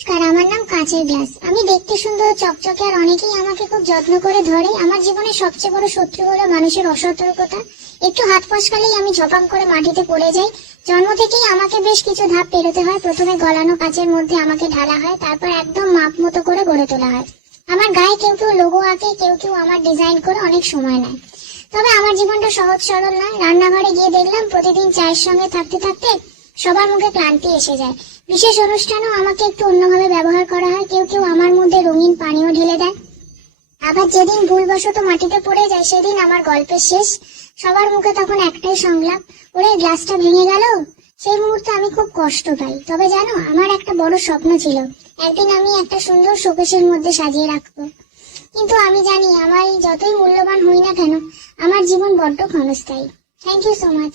নমস্কার, আমার নাম কাঁচের গ্লাস। আমি দেখতে সুন্দর, চকচকে, আর অনেকেই আমাকে খুব যত্ন করে ধরে। আমার জীবনের সবচেয়ে বড় শত্রু হলো মানুষের অসতর্কতা। একটু হাত ফসকালেই আমি ঝপাং করে মাটিতে পড়ে যাই। জন্ম থেকেই আমাকে বেশ কিছু ধাপ পেরোতে হয়। প্রথমে গলানো কাচের মধ্যে আমাকে ঢালা হয়, তারপর একদম মাপ মতো করে গড়ে তোলা হয়। আমার গায়ে কেউ কেউ লোগো আঁকে, কেউ কেউ আমার ডিজাইন করে, অনেক সময় নেয়। তবে আমার জীবনটা সহজ সরল নয়। রান্নাঘরে গিয়ে দেখলাম প্রতিদিন চায়ের সঙ্গে থাকতে থাকতে সবার মুখে ক্লান্তি এসে যায়। বিশেষ অনুষ্ঠানেও আমাকে একটু অন্যভাবে ব্যবহার করা হয়। কেউ কেউ আমার মধ্যে রঙিন পানীয় ঢেলে দেয়। আবার যেদিন ভুলবশত মাটিতে পড়ে যায়, সেদিন আমার গল্পের শেষ। সবার মুখে তখন একটাই সংলাপ, ওরে গ্লাসটা ভেঙে গেল। সেই মুহূর্তে আমি খুব কষ্ট পাই। তবে জানো, আমার একটা বড় স্বপ্ন ছিল, একদিন আমি একটা সুন্দর শোকেসের মধ্যে সাজিয়ে রাখবো। কিন্তু আমি জানি, আমার যতই মূল্যবান হই না কেন, আমার জীবন বড্ড ক্ষণস্থায়ী। Thank you so much.